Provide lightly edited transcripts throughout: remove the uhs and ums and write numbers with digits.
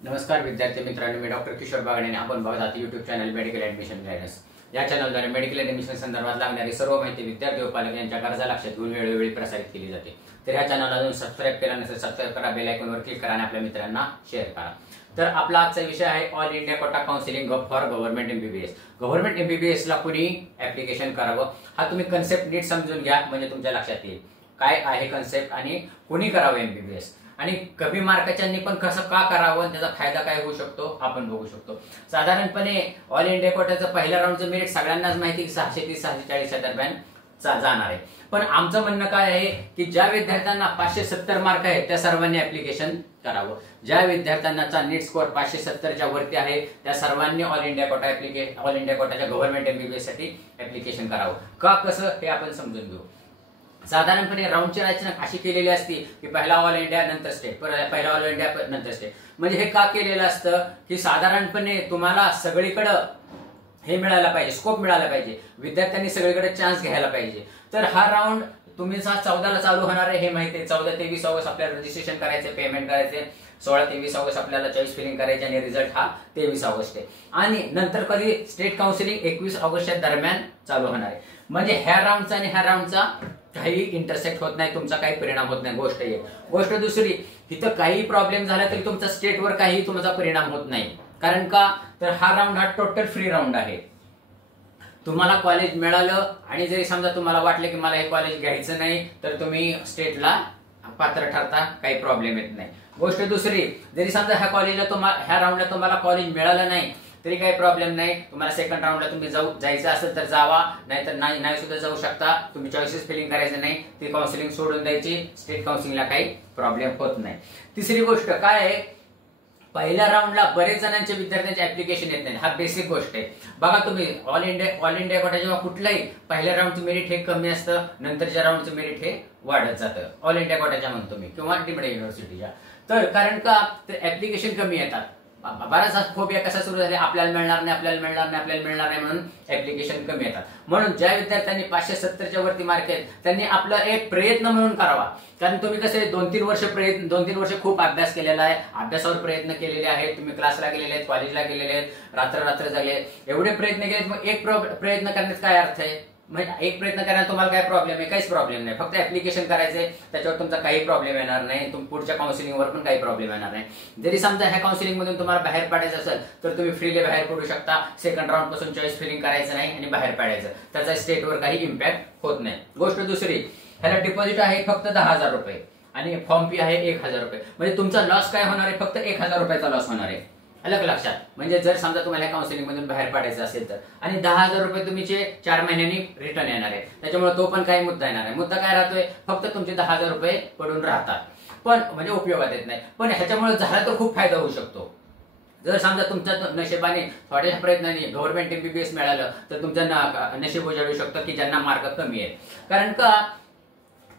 नमस्कार विद्यार्थी मित्रांनो, मी डॉक्टर किशोर बागडे. आपण बघत आहात YouTube channel medical admission guidance. या चॅनलद्वारे मेडिकल ॲडमिशन संदर्भात लागणारी सर्व माहिती विद्यार्थी व पालक यांच्या गरजा लक्षात घेऊन वेळोवेळी प्रसारित केली जाते. तर या चॅनलला अजून सबस्क्राईब केला नसेल, सबस्क्राईब करा, बेल आयकॉनवर क्लिक करा आणि आपल्या मित्रांना शेअर करा. तर आपला आजचा विषय आहे all India quota counselling for government MBBS. Government MBBS ला कुणी ऍप्लिकेशन करावं, हा तुम्ही कन्सेप्ट नीट समजून घ्या, म्हणजे तुमच्या लक्षात येईल काय आहे कन्सेप्ट आणि कुणी करावं एमबीबीएस, आणि कमी मार्काच्यांनी पण कसं का करावं, त्याचा फायदा काय होऊ शकतो आपण बघू शकतो. साधारणपणे ऑल इंडिया कोटाचं पहिल्या राऊंडचं मेरिट सगळ्यांनाच माहिती 630-640 दरम्यान जाणार आहे. पण आमचं म्हणणं काय आहे की ज्या विद्यार्थ्यांना 570 मार्क आहेत त्या सर्वांनी ऍप्लिकेशन करावं. ज्या विद्यार्थ्यांचा नीट स्कोअर 570च्या वरती आहे त्या सर्वांनी ऑल इंडिया कोटाच्या गव्हर्नमेंट एमबीबीएस साठी ऍप्लिकेशन करावं. का कसं हे आपण समजून घेऊ. साधारणपणे राऊंडची रचना अशी केलेली असती की पहिला ऑल इंडिया नंतर स्टेट, पहिला ऑल इंडिया नंतर स्टेट. म्हणजे हे का केलेलं असतं की साधारणपणे तुम्हाला सगळीकडे हे मिळायला पाहिजे, स्कोप मिळाला पाहिजे, विद्यार्थ्यांनी सगळीकडे चान्स घ्यायला पाहिजे. तर हा राऊंड तुम्ही 14ला चालू होणार आहे हे माहिती आहे. 14 ते 20 ऑगस्ट आपल्याला रजिस्ट्रेशन करायचे, पेमेंट करायचे. 16 ते 20 ऑगस्ट आपल्याला चॉईस फिलिंग करायची आणि रिझल्ट हा 23 ऑगस्ट आहे. आणि नंतर कधी स्टेट काउन्सिलिंग 21 ऑगस्टच्या दरम्यान चालू होणार आहे. म्हणजे ह्या राऊंडचा आणि ह्या राऊंडचा काही इंटरसेक्ट होत नाही, तुमचा काही परिणाम होत नाही. गोष्ट एक. गोष्ट दुसरी, इथं काही प्रॉब्लेम झाला तरी तुमचा स्टेटवर काही तुमचा परिणाम होत नाही. कारण का, तर हा राऊंड हा टोटल फ्री राऊंड आहे. तुम्हाला कॉलेज मिळालं आणि जरी समजा तुम्हाला वाटलं की मला हे कॉलेज घ्यायचं नाही तर तुम्ही स्टेटला पात्र ठरता, काही प्रॉब्लेम येत नाही. गोष्ट दुसरी, जरी समजा ह्या राऊंडला तुम्हाला कॉलेज मिळालं नाही तरी काही प्रॉब्लेम नाही. तुम्हाला सेकंड राऊंडला तुम्ही जायचं असेल तर जावा, नाहीतर नाही सुद्धा जाऊ शकता. तुम्ही चॉईसेस फिलिंग करायचं नाही, ती काउन्सिलिंग सोडून द्यायची. स्टेट काउन्सिलिंगला काही प्रॉब्लेम होत नाही. तिसरी गोष्ट काय आहे, पहिल्या राऊंडला बरेच जणांच्या विद्यार्थ्यांचे ऍप्लिकेशन येत नाही. हा बेसिक गोष्ट आहे. बघा तुम्ही ऑल इंडिया कोटा जेव्हा कुठलाही पहिल्या राऊंडचं मेरिट हे कमी असतं, नंतरच्या राऊंडचं मेरिट हे वाढत जातं. ऑल इंडिया कोटाच्या म्हणतो मी, किंवा डीम्ड युनिव्हर्सिटीच्या. तर कारण का, तर ऍप्लिकेशन कमी येतात. बराचसा फोबिया कसा सुरू झाला, आपल्याला मिळणार नाही म्हणून ऍप्लिकेशन कमी येतात. म्हणून ज्या विद्यार्थ्यांनी 570च्या वरती मार्क आहेत त्यांनी आपला एक प्रयत्न म्हणून करावा. कारण तुम्ही कसे 2-3 वर्ष खूप अभ्यास केलेला आहे, अभ्यासावर प्रयत्न केलेले आहेत, तुम्ही क्लासला गेलेले आहेत, कॉलेजला गेलेले आहेत, रात्र जगले, एवढे प्रयत्न केलेत. मग एक प्रयत्न करण्यात काय अर्थ आहे. म्हणजे एक प्रयत्न करायला तुम्हाला काय प्रॉब्लेम आहे, काहीच प्रॉब्लेम नाही. फक्त ऍप्लिकेशन करायचंय, त्याच्यावर तुमचा काही प्रॉब्लेम येणार नाही. पुढच्या काउन्सिलिंगवर पण काही प्रॉब्लेम येणार नाही. जरी समजा ह्या काउन्सिलिंग मधून तुम्हाला बाहेर पडायचं असेल तर तुम्ही फ्रीली बाहेर पडू शकता. सेकंड राऊंड पासून चॉईस फिलिंग करायचं नाही आणि बाहेर पडायचं, त्याचा स्टेटवर काही इम्पॅक्ट होत नाही. गोष्ट दुसरी, ह्याला डिपॉझिट आहे फक्त 10,000 रुपये आणि फॉर्म फी आहे 1,000 रुपये. म्हणजे तुमचा लॉस काय होणार आहे, फक्त 1,000 रुपयाचा लॉस होणार आहे. अलग लक्षात. म्हणजे जर समजा तुम्हाला काउन्सिलिंग मधून बाहेर पडायचं असेल तर, आणि 10,000 रुपये तुमचे 4 महिन्यांनी रिटर्न येणार आहे. त्याच्यामुळे तो पण काही मुद्दा येणार आहे. मुद्दा काय राहतोय, फक्त तुमचे 10,000 रुपये पडून राहतात, पण म्हणजे उपयोगात येत नाही. पण ह्याच्यामुळे झाला तर खूप फायदा होऊ शकतो. जर समजा तुमच्या नशिबाने थोड्याशा प्रयत्नाने गव्हर्नमेंट एमबीबीएस मिळालं तर तुमचं नशीब उजाडू शकतं की ज्यांना मार्क कमी आहेत. कारण का,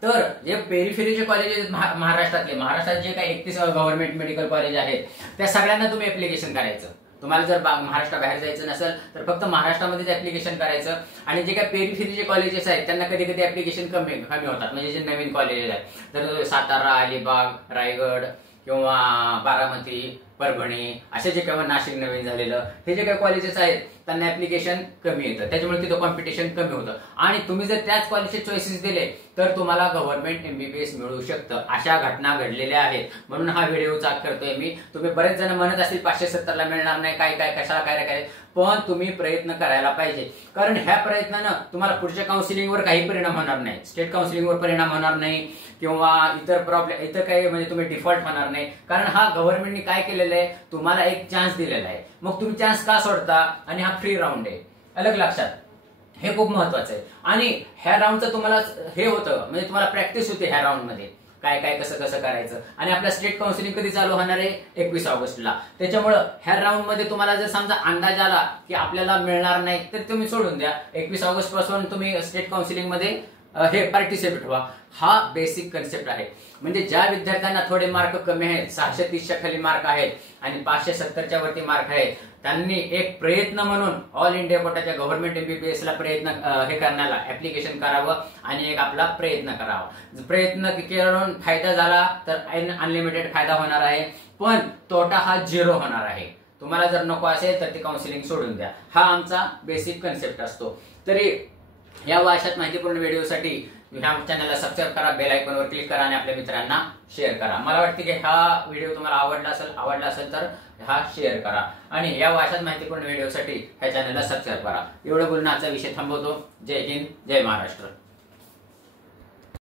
तर जे पेरिफेरीचे कॉलेजेस महाराष्ट्रात जे काही 31 गव्हर्नमेंट मेडिकल कॉलेज आहेत त्या सगळ्यांना तुम्ही ऍप्लिकेशन करायचं. तुम्हाला जर महाराष्ट्राबाहेर जायचं नसेल तर फक्त महाराष्ट्रामध्येच ऍप्लिकेशन करायचं. आणि जे काही पेरिफेरीचे कॉलेजेस आहेत त्यांना कधी कधी ऍप्लिकेशन कमी होतात. म्हणजे जे नवीन कॉलेजेस आहेत, तर सातारा, अलिबाग, रायगड किंवा बारामती, परभणी, असे जे काही नाशिक नवीन झालेलं, हे जे काही कॉलेजेस आहेत त्यांना ऍप्लिकेशन कमी येतं. त्याच्यामुळे तिथं कॉम्पिटिशन कमी होतं. आणि तुम्ही जर त्याच कॉलेजचे चॉईसेस दिले तर तुम्हाला गव्हर्नमेंट एमबीबीएस मिळू शकतं. अशा घटना घडलेल्या आहेत, म्हणून हा व्हिडिओ करतोय मी. तुम्ही बरेच जण म्हणत असतील 570ला मिळणार नाही, काय कशाला काय, पण तुम्ही प्रयत्न करायला पाहिजे. कारण ह्या प्रयत्नानं तुम्हाला पुढच्या काउन्सिलिंगवर काही परिणाम होणार नाही, स्टेट काउन्सिलिंगवर परिणाम होणार नाही, किंवा इतर काही म्हणजे तुम्ही डिफॉल्ट होणार नाही. कारण हा गव्हर्नमेंटने काय केलेलं आहे, तुम्हाला एक चान्स दिलेला आहे. मग तुम्ही चान्स का सोडता, आणि हा फ्री राऊंड आहे. अलग लक्षात, हे खूप महत्वाचं आहे. आणि ह्या राऊंडचं तुम्हाला हे होतं, म्हणजे तुम्हाला प्रॅक्टिस होते ह्या राऊंड मध्ये काय कसं करायचं. आणि आपला स्टेट काउन्सिलिंग कधी चालू होणार आहे, 21 ऑगस्टला. त्याच्यामुळं ह्या राऊंड मध्ये तुम्हाला जर समजा अंदाज आला की आपल्याला मिळणार नाही तर तुम्ही सोडून द्या. 21 ऑगस्ट पासून तुम्ही स्टेट काउन्सिलिंग मध्ये हे पार्टिसिपेट व्हा. हा बेसिक कन्सेप्ट आहे. म्हणजे ज्या विद्यार्थ्यांना थोडे मार्क कमी आहेत, 630च्या खाली मार्क आहेत आणि 570च्या वरती मार्क आहेत, त्यांनी एक प्रयत्न म्हणून ऑल इंडिया कोटाच्या गव्हर्नमेंट एमबीबीएस ला हे करण्याला ऍप्लिकेशन करावं आणि एक आपला प्रयत्न करावा. प्रयत्न करून फायदा झाला तर अनलिमिटेड फायदा होणार आहे. पण तोटा हा 0 होणार आहे. तुम्हाला जर नको असेल तर ती काउन्सिलिंग सोडून द्या. हा आमचा बेसिक कन्सेप्ट असतो. तरी या अशाच माहितीपूर्ण व्हिडिओसाठी ह्या चॅनलला सबस्क्राईब करा, बेल आयकॉनवर क्लिक करा आणि आपल्या मित्रांना शेअर करा. मला वाटते की हा व्हिडिओ तुम्हाला आवडला असेल तर हा शेअर करा आणि या अशाच माहितीपूर्ण व्हिडिओसाठी ह्या चॅनलला सबस्क्राईब करा. एवढं बोलून आजचा विषय थांबवतो. जय हिंद, जय महाराष्ट्र.